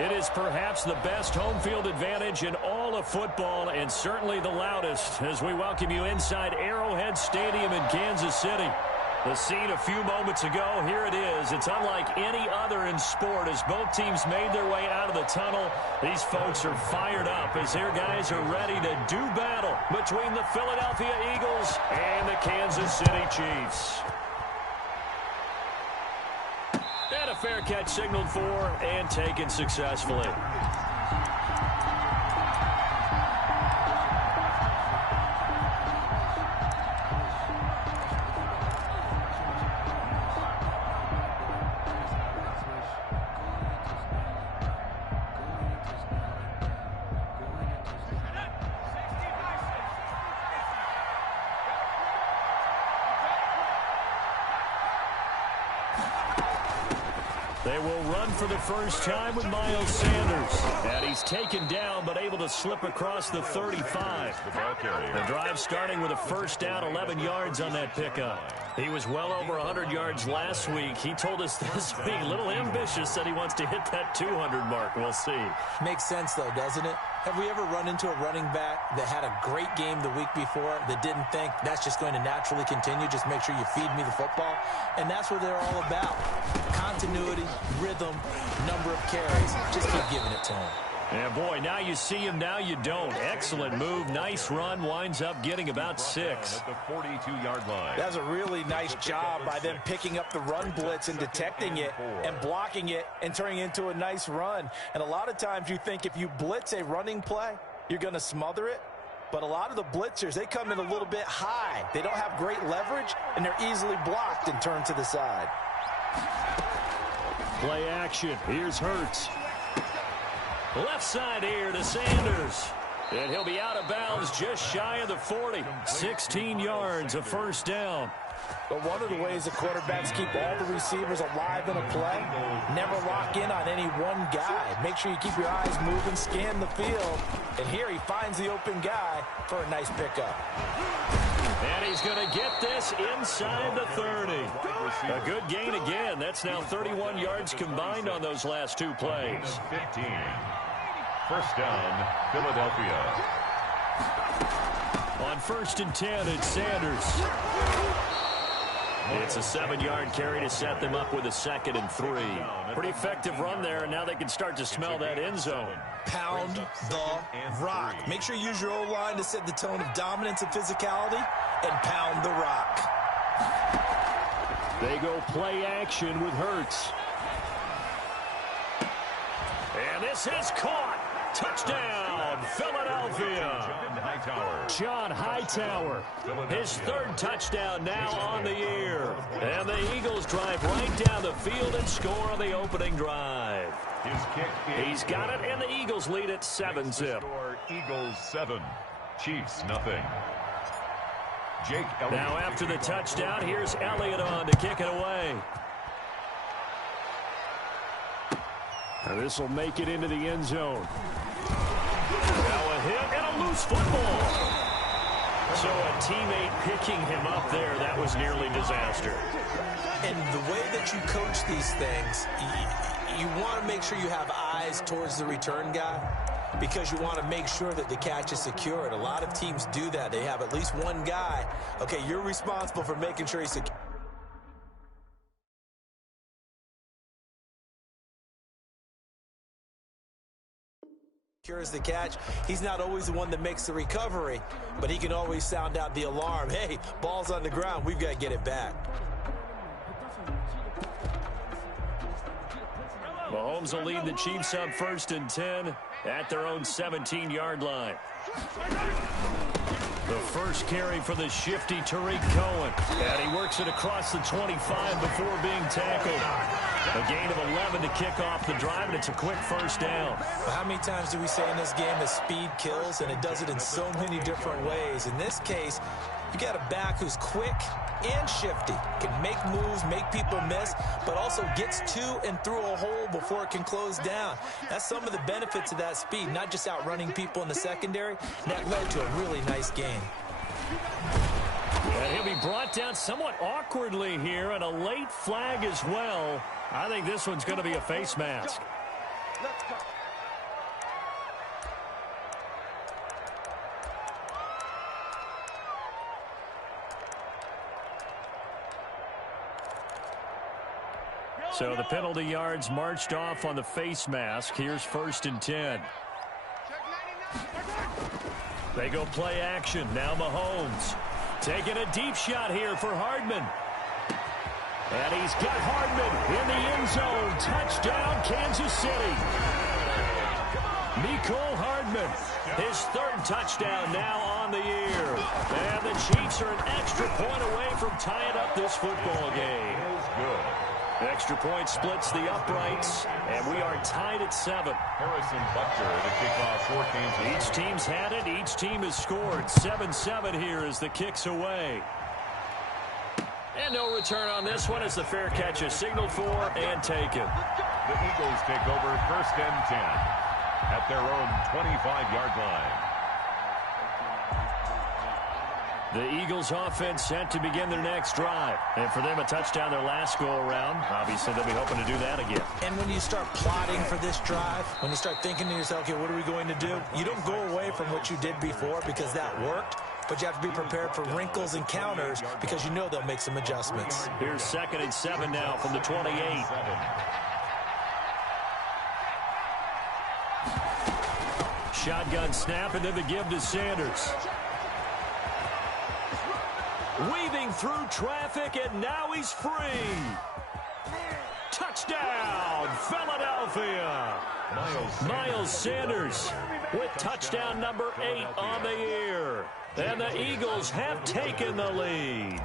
It is perhaps the best home field advantage in all of football, and certainly the loudest, as we welcome you inside Arrowhead Stadium in Kansas City. The scene a few moments ago, here it is. It's unlike any other in sport as both teams made their way out of the tunnel. These folks are fired up as their guys are ready to do battle between the Philadelphia Eagles and the Kansas City Chiefs. And a fair catch signaled for and taken successfully. They will run for the first time with Miles Sanders. And he's taken down but able to slip across the 35. The drive starting with a first down, 11 yards on that pickup. He was well over 100 yards last week. He told us this week, a little ambitious, that he wants to hit that 200 mark. We'll see. Makes sense, though, doesn't it? Have we ever run into a running back that had a great game the week before that didn't think that's just going to naturally continue? Just make sure you feed me the football. And that's what they're all about. Continuity, rhythm, number of carries. Just keep giving it to him. Yeah, boy, now you see him, now you don't. Excellent move, nice run, winds up getting about 6. At the 42-yard line. That's a really nice job by them picking up the run blitz and detecting it and blocking it and turning it into a nice run. And a lot of times you think if you blitz a running play, you're going to smother it. But a lot of the blitzers, they come in a little bit high. They don't have great leverage, and they're easily blocked and turned to the side. Play action. Here's Hurts. Left side here to Sanders. And he'll be out of bounds just shy of the 40. 16 yards, a first down. But one of the ways the quarterbacks keep all the receivers alive in a play, never lock in on any one guy. Make sure you keep your eyes moving, scan the field. And here he finds the open guy for a nice pickup. And he's going to get this inside the 30. A good gain again. That's now 31 yards combined on those last two plays. 15. First down, Philadelphia. On 1st and 10, it's Sanders. It's a 7-yard carry to set them up with a 2nd and 3. Pretty effective run there, and now they can start to smell that end zone. Pound the rock. Make sure you use your O-line to set the tone of dominance and physicality, and pound the rock. They go play action with Hurts. And this is caught. Touchdown, Philadelphia. John Hightower. His 3rd touchdown now on the year. And the Eagles drive right down the field and score on the opening drive. His kick is He's got it, and the Eagles lead at 7-zip. Eagles 7, Chiefs nothing. Jake Elliott. Now after the touchdown, here's Elliott on to kick it away. And this will make it into the end zone. Now a hit and a loose football. So a teammate picking him up there, that was nearly disaster. And the way that you coach these things, you want to make sure you have eyes towards the return guy because you want to make sure that the catch is secured. A lot of teams do that. They have at least one guy. Okay, you're responsible for making sure he's secure. Secures the catch. He's not always the one that makes the recovery, but he can always sound out the alarm. Hey, ball's on the ground. We've got to get it back. Mahomes will lead the Chiefs up 1st and 10 at their own 17-yard line. The first carry for the shifty Tariq Cohen. And he works it across the 25 before being tackled. A gain of 11 to kick off the drive, and it's a quick first down. Well, how many times do we say in this game that speed kills, and it does it in so many different ways? In this case, you got a back who's quick and shifty, can make moves, make people miss, but also gets to and through a hole before it can close down. That's some of the benefits of that speed, not just outrunning people in the secondary. That led to a really nice game. And he'll be brought down somewhat awkwardly here, and a late flag as well. I think this one's going to be a face mask. Let's go. So the penalty yards marched off on the face mask. Here's 1st and 10. They go play action. Now Mahomes taking a deep shot here for Hardman. And he's got Hardman in the end zone. Touchdown, Kansas City. Mecole Hardman, his 3rd touchdown now on the year. And the Chiefs are an extra point away from tying up this football game. Good. Extra point splits the uprights, and we are tied at 7. Harrison Butker to kick off for Kansas. Each team's had it. Each team has scored. 7-7 here as the kick's away. And no return on this one as the fair catch is signaled for and taken. The Eagles take over 1st and 10 at their own 25-yard line. The Eagles offense set to begin their next drive. And for them, a touchdown their last go-around. Obviously, they'll be hoping to do that again. And when you start plotting for this drive, when you start thinking to yourself, okay, what are we going to do? You don't go away from what you did before because that worked. But you have to be prepared for wrinkles and counters because you know they'll make some adjustments. Here's 2nd and 7 now from the 28. Shotgun snap, and then the give to Sanders. Weaving through traffic, and now he's free. Touchdown, Philadelphia. Miles Sanders with touchdown number 8 on the year. And the Eagles have taken the lead.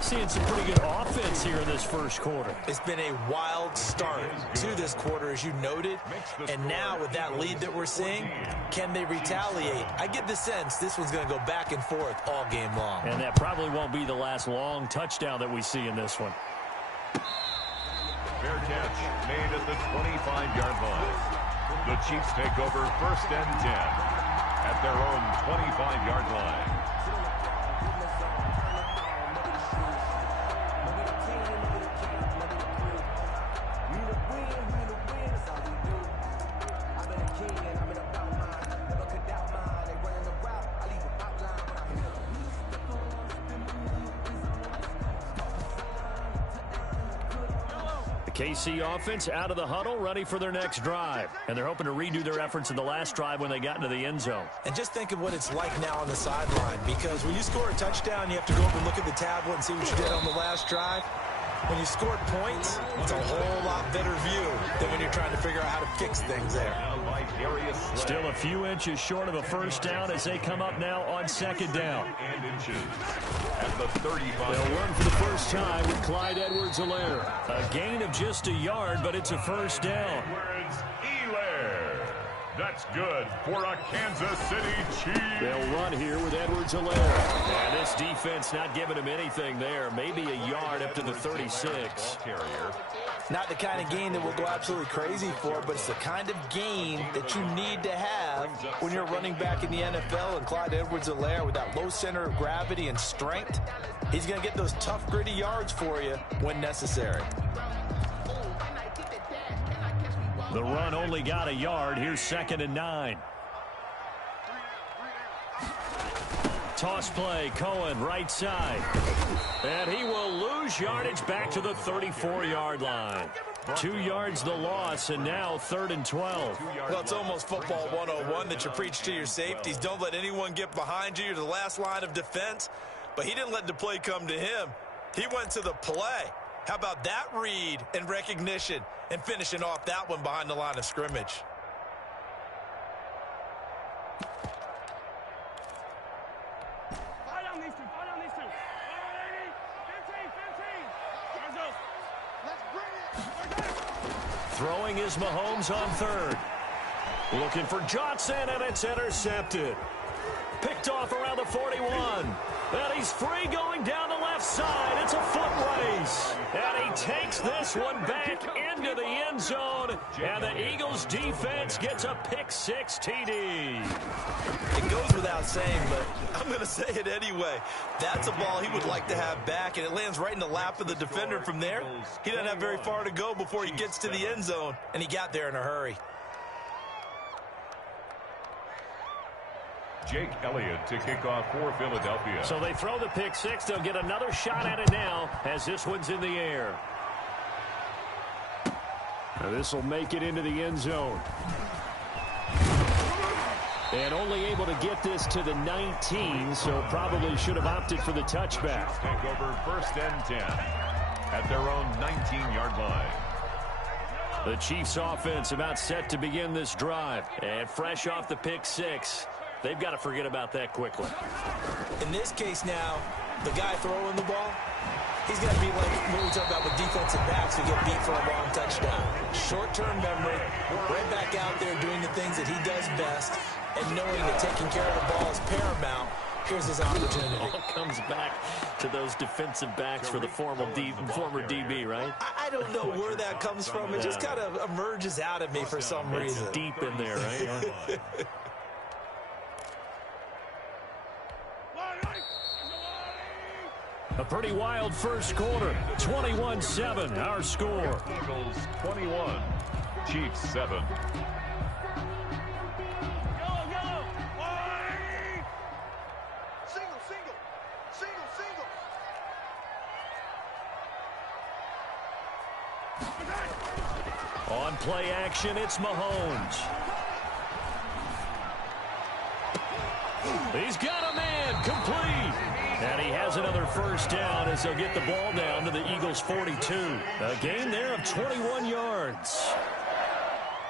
Seeing some pretty good offense here in this first quarter. It's been a wild start to this quarter, as you noted. And now with that lead that we're seeing, can they retaliate? I get the sense this one's going to go back and forth all game long. And that probably won't be the last long touchdown that we see in this one. Fair catch made at the 25-yard line. The Chiefs take over 1st and 10 at their own 25-yard line. KC offense out of the huddle, ready for their next drive. And they're hoping to redo their efforts in the last drive when they got into the end zone. And just think of what it's like now on the sideline, because when you score a touchdown, you have to go over and look at the tablet and see what you did on the last drive. When you scored points, it's a whole lot better view than when you're trying to figure out how to fix things there. Still a few inches short of a first down as they come up now on 2nd down. At the 35. They'll run for the first time with Clyde Edwards-Helaire. A gain of just a yard, but it's a first down. That's good for a Kansas City Chief. They'll run here with Edwards-Helaire. And this defense not giving him anything there. Maybe a yard up to the 36. Not the kind of gain that we'll go absolutely crazy for, but it's the kind of gain that you need to have when you're running back in the NFL. And Clyde Edwards-Helaire, with that low center of gravity and strength, he's going to get those tough, gritty yards for you when necessary. The run only got a yard. Here's 2nd and 9. Toss play, Cohen, right side. And he will lose yardage back to the 34-yard line. 2 yards the loss, and now 3rd and 12. Well, it's almost football 101 that you preach to your safeties. Don't let anyone get behind you. You're the last line of defense. But he didn't let the play come to him. He went to the play. How about that read and recognition and finishing off that one behind the line of scrimmage? Throwing is Mahomes on 3rd. Looking for Johnson, and it's intercepted. Picked off around the 41. And he's free going down the left left side. It's a foot race. And he takes this one back into the end zone. And the Eagles defense gets a pick-6 TD. It goes without saying, but I'm going to say it anyway. That's a ball he would like to have back, and it lands right in the lap of the defender from there. He doesn't have very far to go before he gets to the end zone, and he got there in a hurry. Jake Elliott to kick off for Philadelphia. So they throw the pick-6. They'll get another shot at it now as this one's in the air. Now this will make it into the end zone. And only able to get this to the 19, so probably should have opted for the touchback. Take over 1st and 10 at their own 19-yard line. The Chiefs offense about set to begin this drive. And fresh off the pick-6, they've got to forget about that quickly. In this case now, the guy throwing the ball, he's going to be like what we talk about with defensive backs who get beat for a long touchdown. Short-term memory, right back out there doing the things that he does best, and knowing that taking care of the ball is paramount. Here's his opportunity. It all comes back to those defensive backs for the former DB, right? I don't know where that comes from. It just kind of emerges out of me for some reason. It's deep in there, right? A pretty wild first quarter. 21-7, our score. Eagles 21, Chiefs 7. On play action, it's Mahomes. He's got a man, complete. And he has another first down as they'll get the ball down to the Eagles' 42. A gain there of 21 yards.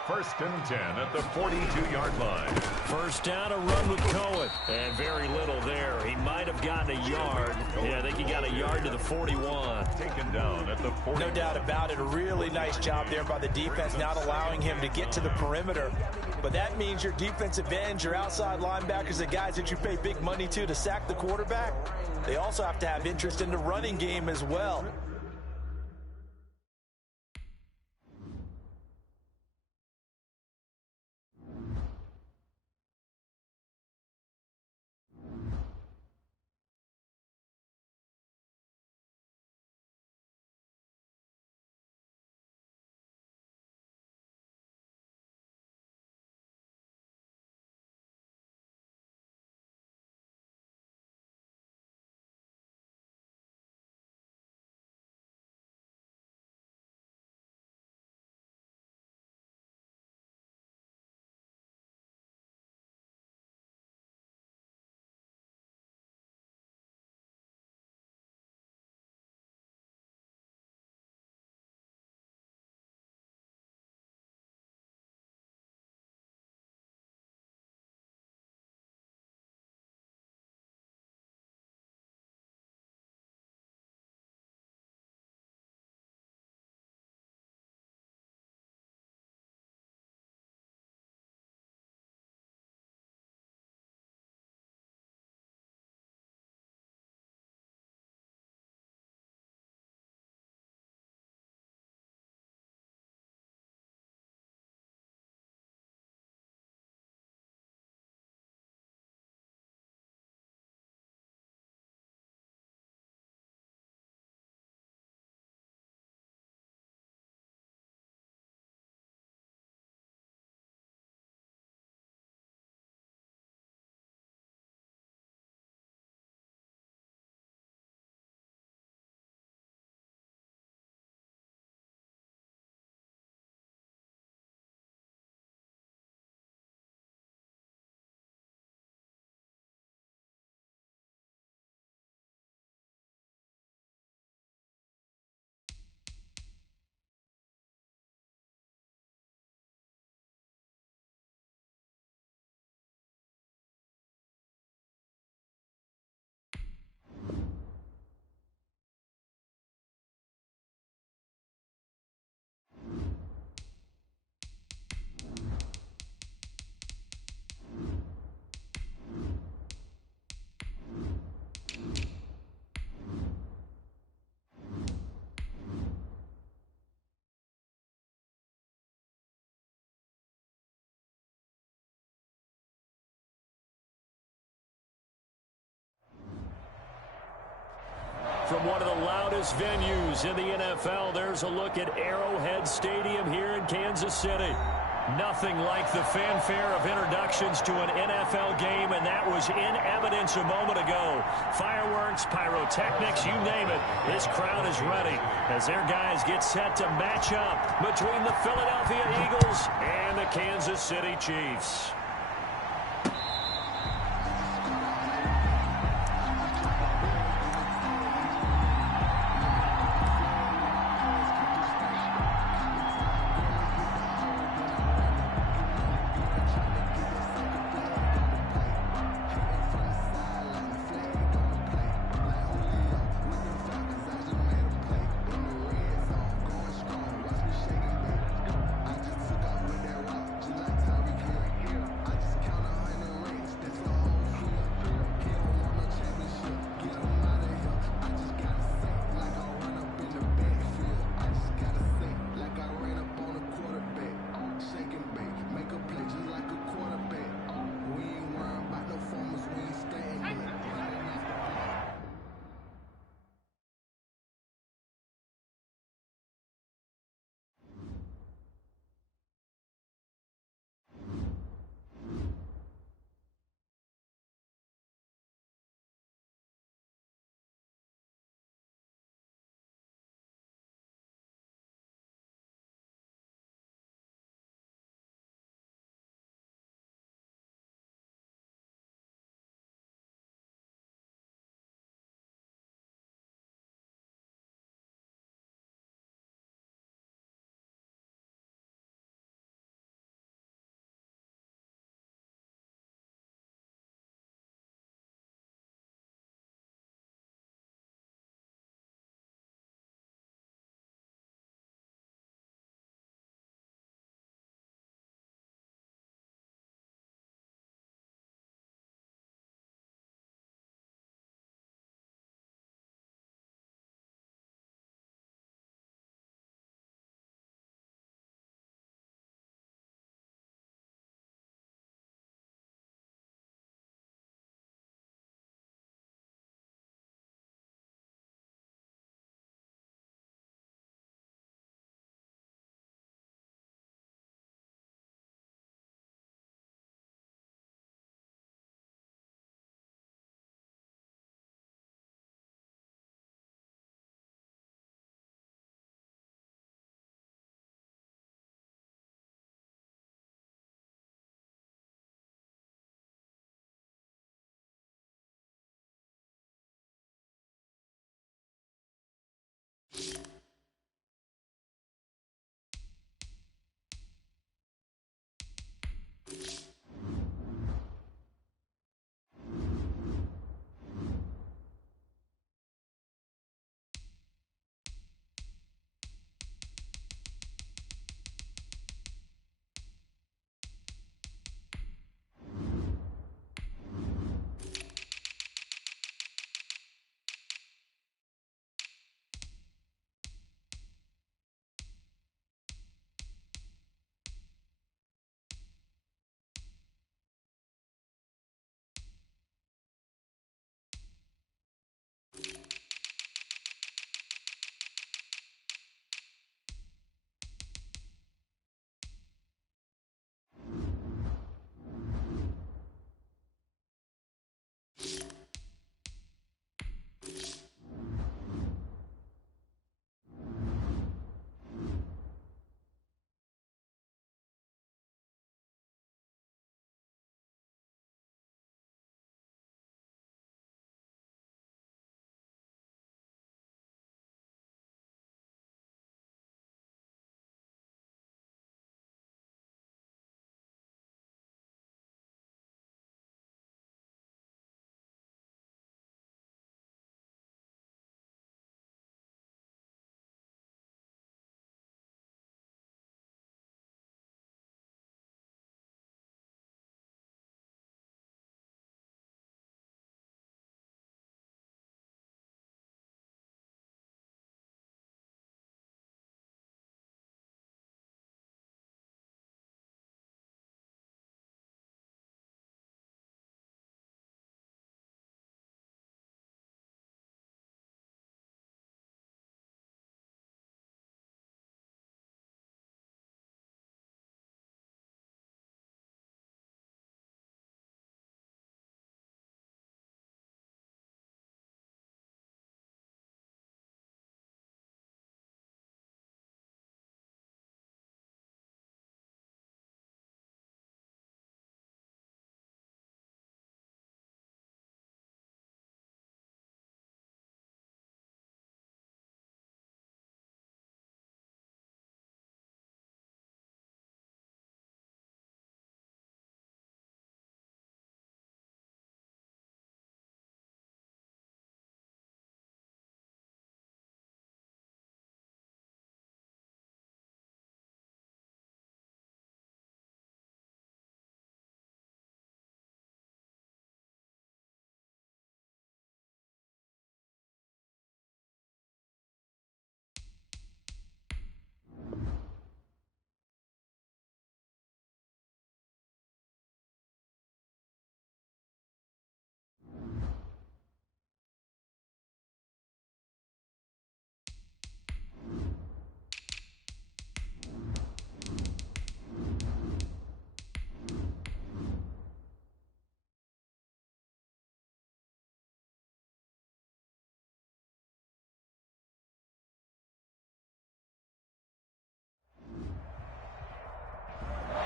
1st and 10 at the 42-yard line. First down, a run with Cohen. And very little there. He might have gotten a yard. Yeah, I think he got a yard to the 41. Taken down at the 40. No doubt about it. A really nice job there by the defense, not allowing him to get to the perimeter. But that means your defensive ends, your outside linebackers, the guys that you pay big money to sack the quarterback, they also have to have interest in the running game as well. one of the loudest venues in the NFL. There's a look at Arrowhead Stadium here in Kansas City. Nothing like the fanfare of introductions to an NFL game, and that was in evidence a moment ago. Fireworks, pyrotechnics, you name it. This crowd is ready as their guys get set to match up between the Philadelphia Eagles and the Kansas City Chiefs.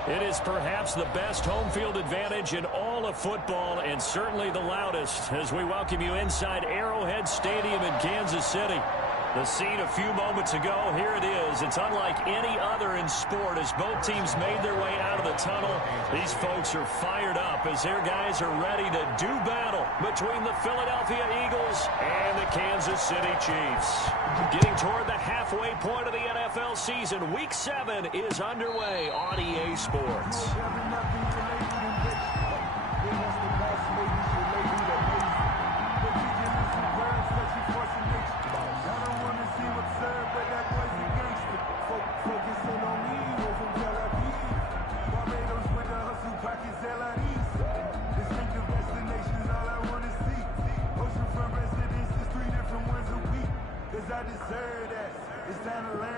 It is perhaps the best home field advantage in all of football and certainly the loudest as we welcome you inside Arrowhead Stadium in Kansas City. The scene a few moments ago, here it is. It's unlike any other in sport as both teams made their way out of the tunnel. These folks are fired up as their guys are ready to do battle between the Philadelphia Eagles and the Kansas City Chiefs. Getting toward the halfway point of the NFL season, Week 7 is underway on EA Sports. I deserve that. It's time to land.